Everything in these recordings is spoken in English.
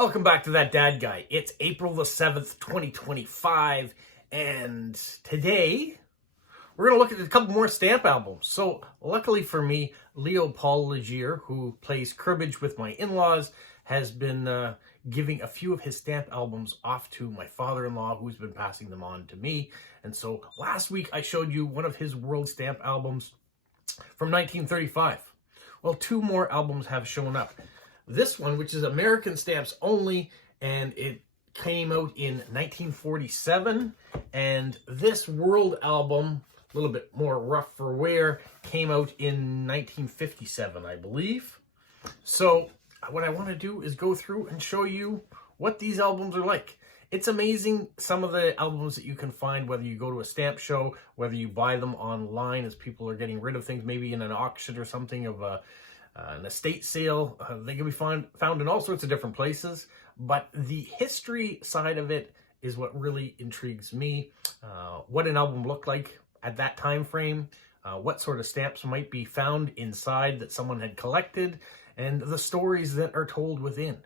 Welcome back to That Dad Guy. It's April the 7th, 2025, and today we're going to look at a couple more stamp albums. So, luckily for me, Leo Paul Legier, who plays cribbage with my in-laws, has been giving a few of his stamp albums off to my father-in-law, who's been passing them on to me. And so, last week I showed you one of his world stamp albums from 1935. Well, two more albums have shown up. This one, which is American stamps only, and it came out in 1947. And this world album, a little bit more rough for wear, came out in 1957, I believe. So what I want to do is go through and show you what these albums are like. It's amazing, some of the albums that you can find, whether you go to a stamp show, whether you buy them online as people are getting rid of things, maybe in an auction or something of an estate sale. They can be found in all sorts of different places, but the history side of it is what really intrigues me. What an album looked like at that time frame, what sort of stamps might be found inside that someone had collected, and the stories that are told within.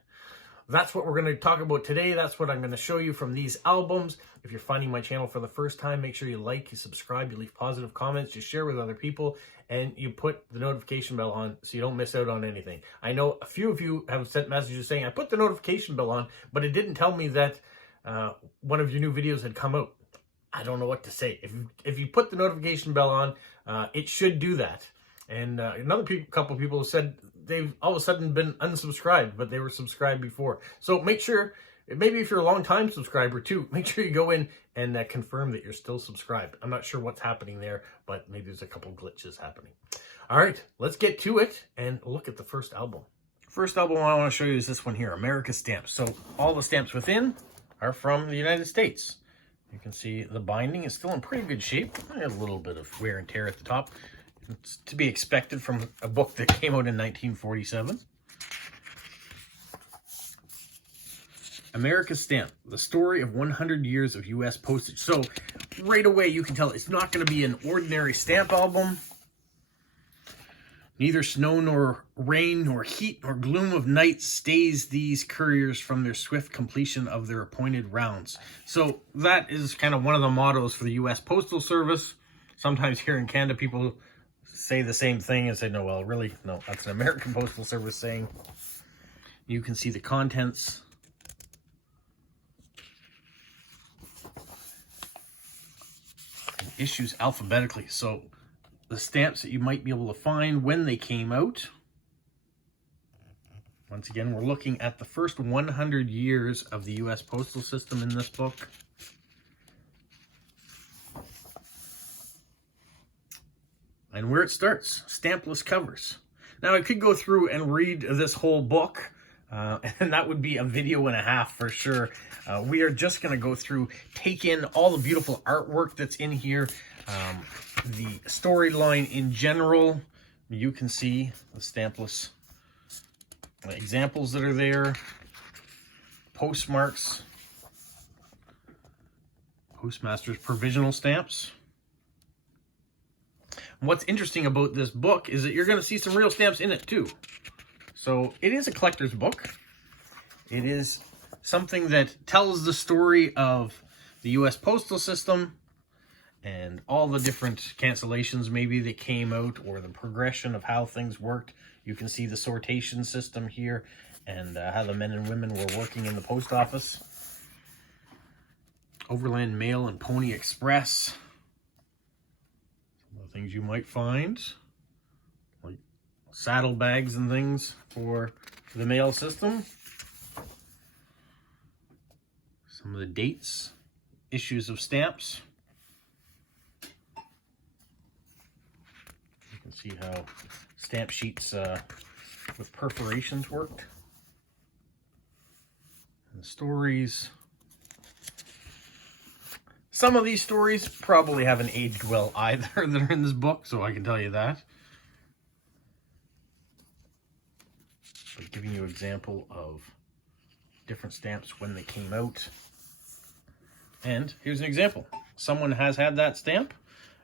That's what we're going to talk about today. That's what I'm going to show you from these albums. If you're finding my channel for the first time, make sure you like, you subscribe, you leave positive comments, you share with other people, and you put the notification bell on so you don't miss out on anything. I know a few of you have sent messages saying, I put the notification bell on, but it didn't tell me that one of your new videos had come out. I don't know what to say. If you put the notification bell on, it should do that. And couple people have said they've all of a sudden been unsubscribed, but they were subscribed before. So make sure, maybe if you're a long-time subscriber too, make sure you go in and confirm that you're still subscribed. I'm not sure what's happening there, but maybe there's a couple glitches happening. All right, let's get to it and look at the first album. First album I want to show you is this one here, America Stamps. So all the stamps within are from the United States. You can see the binding is still in pretty good shape. I have a little bit of wear and tear at the top. It's to be expected from a book that came out in 1947. America Stamp, the story of 100 years of U.S. postage. So right away you can tell it's not going to be an ordinary stamp album. Neither snow nor rain nor heat nor gloom of night stays these couriers from their swift completion of their appointed rounds. So that is kind of one of the mottos for the U.S. Postal Service. Sometimes here in Canada people say the same thing and say, no, well, really, no, that's an American Postal Service saying. You can see the contents. And issues alphabetically. So the stamps that you might be able to find when they came out. Once again, we're looking at the first 100 years of the U.S. postal system in this book. And where it starts, stampless covers. Now, I could go through and read this whole book, and that would be a video and a half for sure. We are just going to go through, take in all the beautiful artwork that's in here, the storyline in general. You can see the stampless examples that are there, postmarks, postmaster's provisional stamps. What's interesting about this book is that you're going to see some real stamps in it too. So it is a collector's book. It is something that tells the story of the U.S. postal system and all the different cancellations maybe that came out, or the progression of how things worked. You can see the sortation system here and how the men and women were working in the post office. Overland Mail and Pony Express. Things you might find, like saddlebags and things for the mail system. Some of the dates, issues of stamps. You can see how stamp sheets with perforations worked. And the stories. Some of these stories probably haven't aged well either that are in this book, so I can tell you that. But giving you an example of different stamps when they came out. And here's an example. Someone has had that stamp,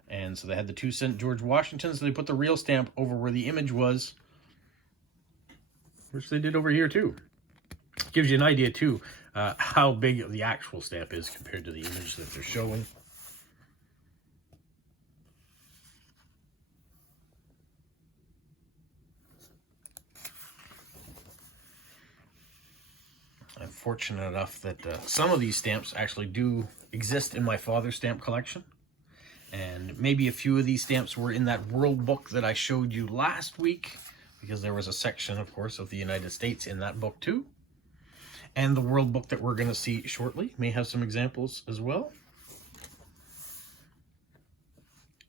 and so they had the 2-cent George Washington, so they put the real stamp over where the image was, which they did over here too. Gives you an idea too how big the actual stamp is compared to the image that they're showing. I'm fortunate enough that some of these stamps actually do exist in my father's stamp collection. And maybe a few of these stamps were in that world book that I showed you last week, because there was a section, of course, of the United States in that book too. And the world book that we're going to see shortly may have some examples as well.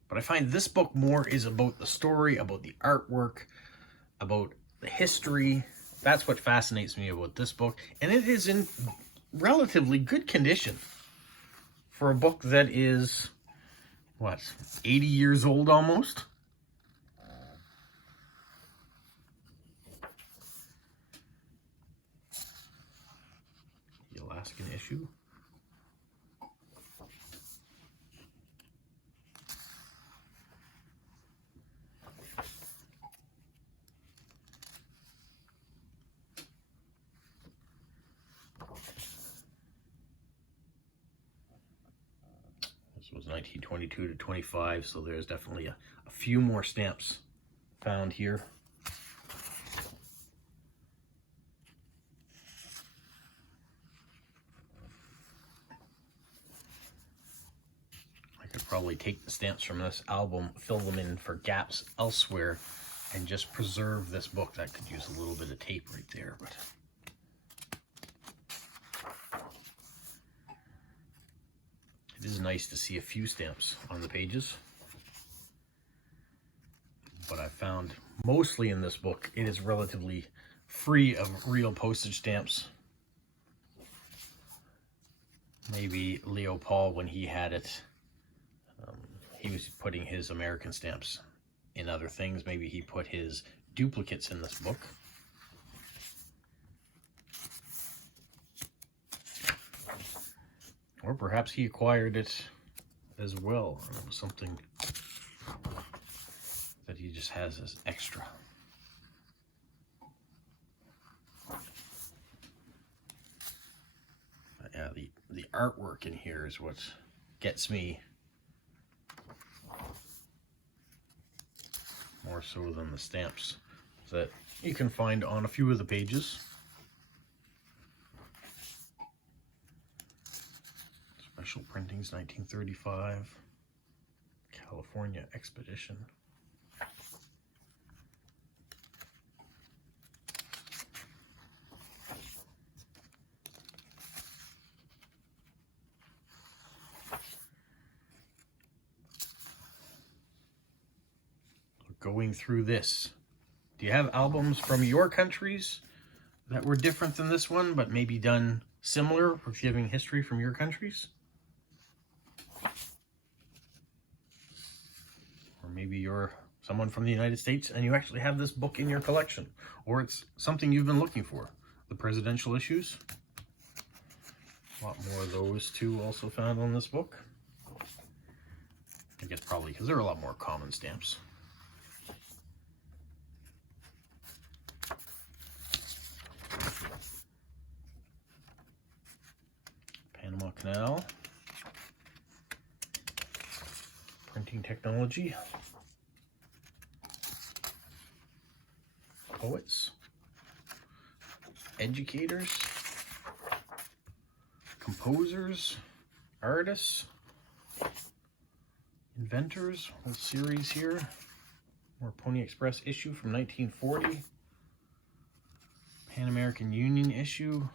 But I find this book more is about the story, about the artwork, about the history. That's what fascinates me about this book. And it is in relatively good condition for a book that is, what, 80 years old almost? The Alaskan issue. This was 1922 to 25, so there's definitely a few more stamps found here. I could probably take the stamps from this album, fill them in for gaps elsewhere, and just preserve this book. That could use a little bit of tape right there, but it is nice to see a few stamps on the pages. But I found mostly in this book, it is relatively free of real postage stamps. Maybe Leo Paul, when he had it, he was putting his American stamps in other things. Maybe he put his duplicates in this book. Or perhaps he acquired it as well. And it was something that he just has as extra. But yeah, the artwork in here is what gets me more so than the stamps that you can find on a few of the pages. Special printings, 1935, California Expedition. Going through this, do you have albums from your countries that were different than this one, but maybe done similar, or giving history from your countries? Or maybe you're someone from the United States and you actually have this book in your collection, or it's something you've been looking for. The presidential issues. A lot more of those too also found on this book. I guess probably because there are a lot more common stamps. Panama Canal. Printing technology. Poets. Educators. Composers. Artists. Inventors. Whole series here. More Pony Express issue from 1940. Pan American Union issue.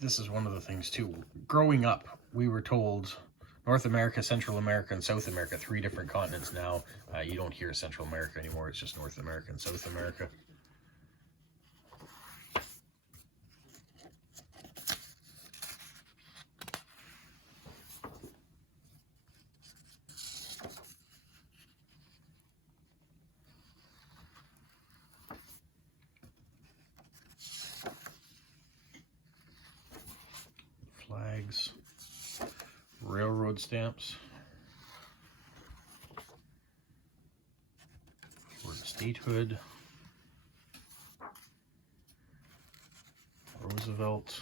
This is one of the things too. Growing up, we were told North America, Central America, and South America, 3 different continents. Now you don't hear Central America anymore. It's just North America and South America. Flags, railroad stamps, for statehood, Roosevelt.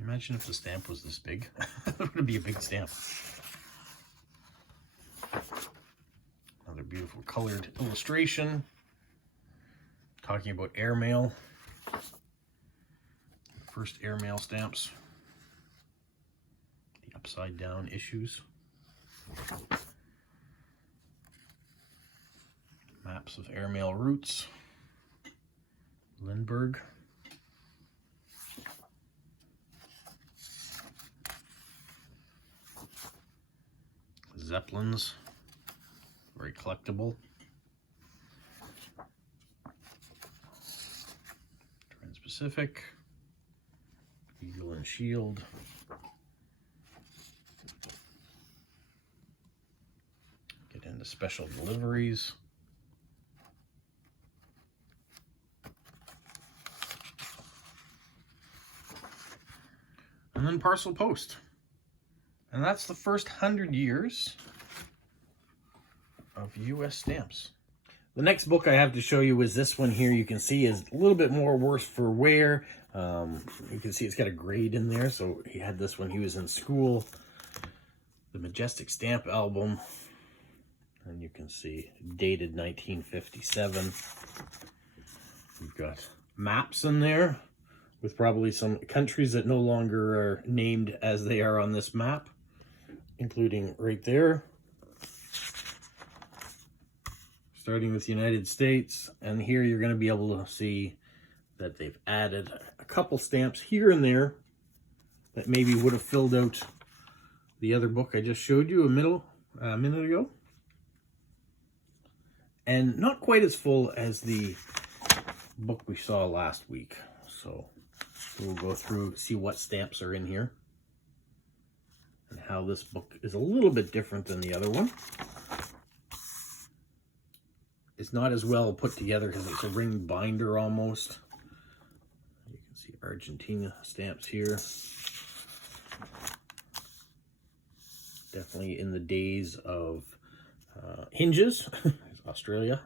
Imagine if the stamp was this big. It would be a big stamp. Another beautiful colored illustration talking about airmail. First airmail stamps. The upside down issues. Maps of airmail routes. Lindbergh. Zeppelins. Very collectible. Trans-Pacific. Eagle and Shield. Get into special deliveries. And then parcel post. And that's the first 100 years of U.S. stamps. The next book I have to show you is this one here. You can see is a little bit more worse for wear. You can see it's got a grade in there. So he had this when he was in school. The Majestic Stamp Album. And you can see dated 1957. We've got maps in there with probably some countries that no longer are named as they are on this map, including right there. Starting with the United States, and here you're going to be able to see that they've added a couple stamps here and there that maybe would have filled out the other book I just showed you a minute ago. And not quite as full as the book we saw last week. So we'll go through, see what stamps are in here and how this book is a little bit different than the other one. It's not as well put together because it's a ring binder almost. You can see Argentina stamps here. Definitely in the days of hinges. Australia.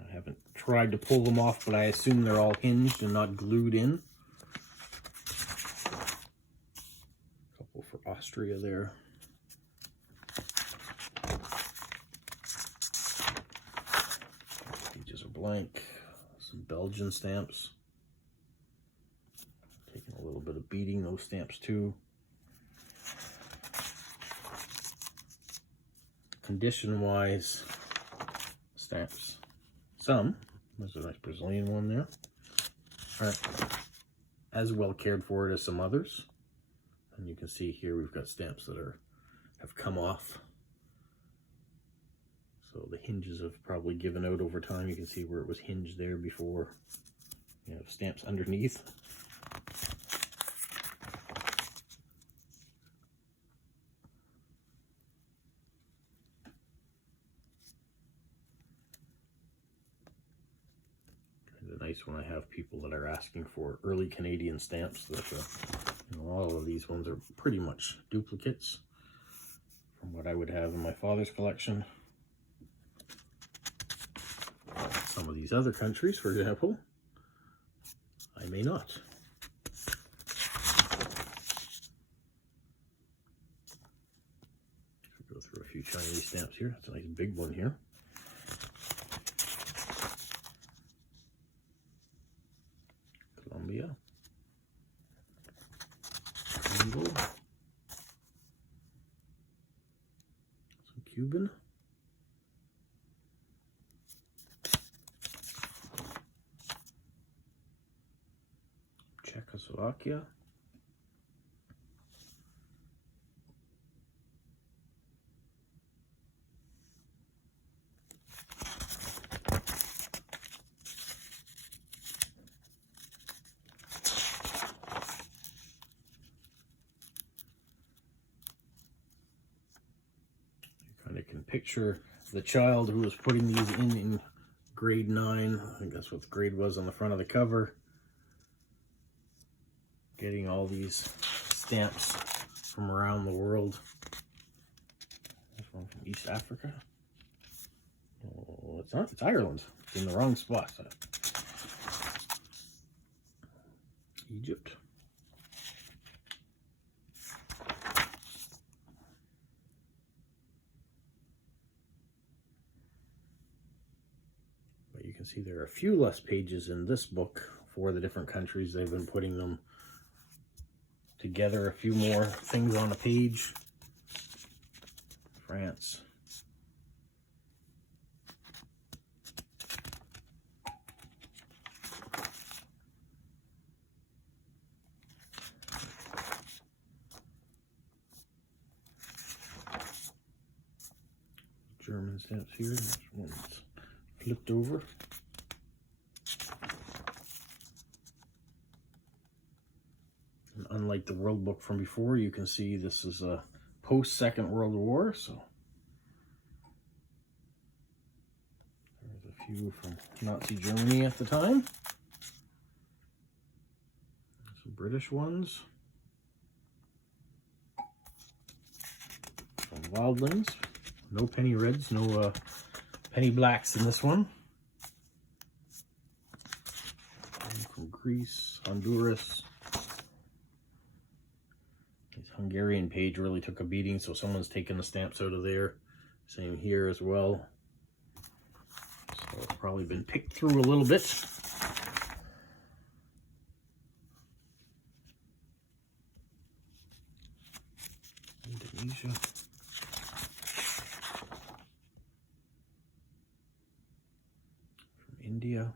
I haven't tried to pull them off, but I assume they're all hinged and not glued in. A couple for Austria there. Pages are blank. Some Belgian stamps. Taking a little bit of beating, those stamps too. Condition-wise, stamps. Some, there's a nice Brazilian one there, aren't as well cared for as some others. And you can see here we've got stamps that have come off. So the hinges have probably given out over time. You can see where it was hinged there before. You have stamps underneath. Nice when I have people that are asking for early Canadian stamps. That all of these ones are pretty much duplicates from what I would have in my father's collection. Some of these other countries, for example, I may not. Go through a few Chinese stamps here. That's a nice big one here. Colombia. Congo. Some Cuban. Czechoslovakia. I can picture the child who was putting these in grade 9. I think that's what the grade was on the front of the cover. Getting all these stamps from around the world. This one from East Africa. Oh, it's not. It's Ireland. It's in the wrong spot. Egypt. But you can see there are a few less pages in this book for the different countries. They've been putting them together, a few more things on a page. France. German stamps here. There's one that's flipped over. And unlike the World Book from before, you can see this is a post-Second World War, so there's a few from Nazi Germany at the time. Some British ones. Some Wildlings. No penny reds, no penny blacks in this one. And from Greece, Honduras. This Hungarian page really took a beating, so someone's taken the stamps out of there. Same here as well. So it's probably been picked through a little bit. Indonesia. India.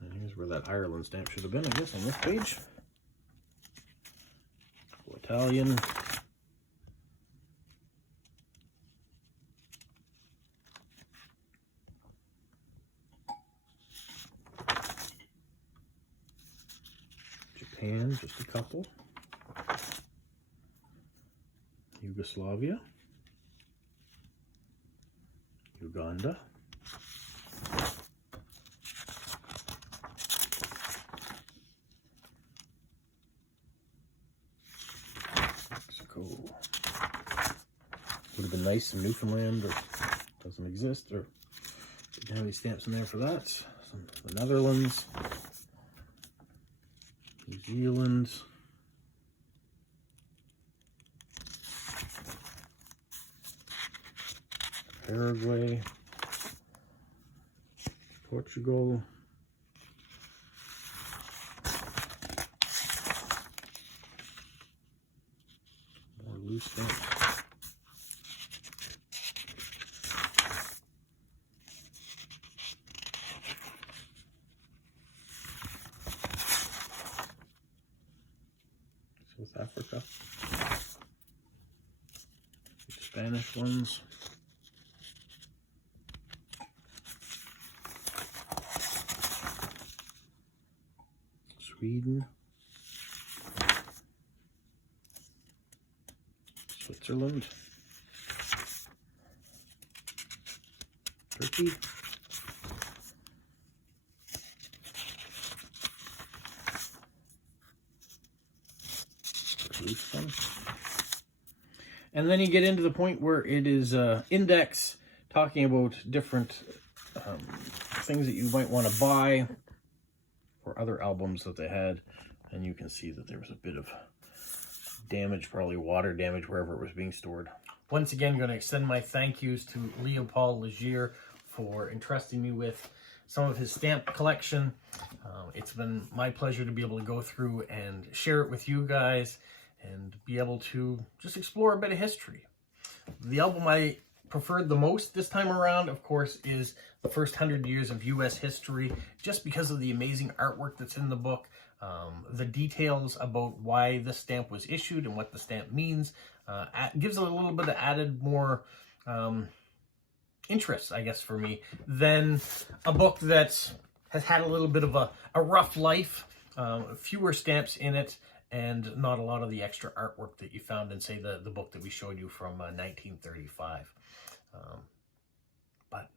And here's where that Ireland stamp should have been, I guess, on this page. Italian. Japan, just a couple. Yugoslavia. Uganda. Mexico. Would have been nice in Newfoundland, or doesn't exist, or didn't have any stamps in there for that. The Netherlands. New Zealand. Paraguay, Portugal, more loose stamps. South Africa, Spanish ones. Sweden, Switzerland, Turkey, and then you get into the point where it is index, talking about different things that you might want to buy or other albums that they had, and you can see that there was a bit of damage, probably water damage wherever it was being stored. Once again, going to extend my thank yous to Leopold Legier for entrusting me with some of his stamp collection. It's been my pleasure to be able to go through and share it with you guys and be able to just explore a bit of history. The album I preferred the most this time around, of course, is the first 100 years of U.S. history, just because of the amazing artwork that's in the book, the details about why this stamp was issued and what the stamp means. Gives it a little bit of added more interest, I guess, for me, than a book that has had a little bit of a rough life, fewer stamps in it, and not a lot of the extra artwork that you found in, say, the book that we showed you from 1935. But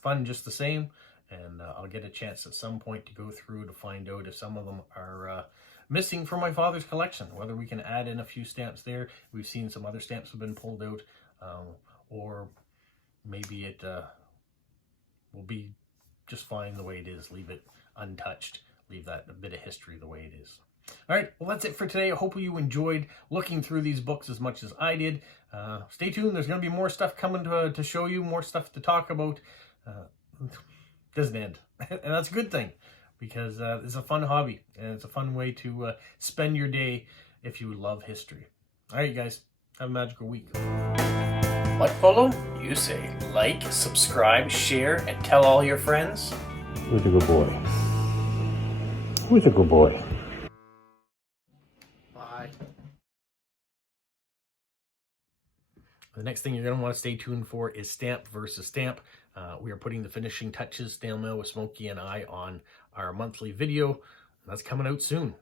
fun just the same, and I'll get a chance at some point to go through to find out if some of them are missing from my father's collection, whether we can add in a few stamps there. We've seen some other stamps have been pulled out. or maybe it will be just fine the way it is. Leave it untouched. Leave that a bit of history the way it is. All right, well, that's it for today. I hope you enjoyed looking through these books as much as I did. Stay tuned. There's going to be more stuff coming to show you, more stuff to talk about. Doesn't end, and that's a good thing, because it's a fun hobby, and it's a fun way to spend your day if you love history. All right, you guys, have a magical week. What, Polo? You say like, subscribe, share, and tell all your friends. Who's a good boy? Who's a good boy? Bye. The next thing you're going to want to stay tuned for is Stamp versus Stamp. We are putting the finishing touches, Stn Main with Smokey and I, on our monthly video. That's coming out soon.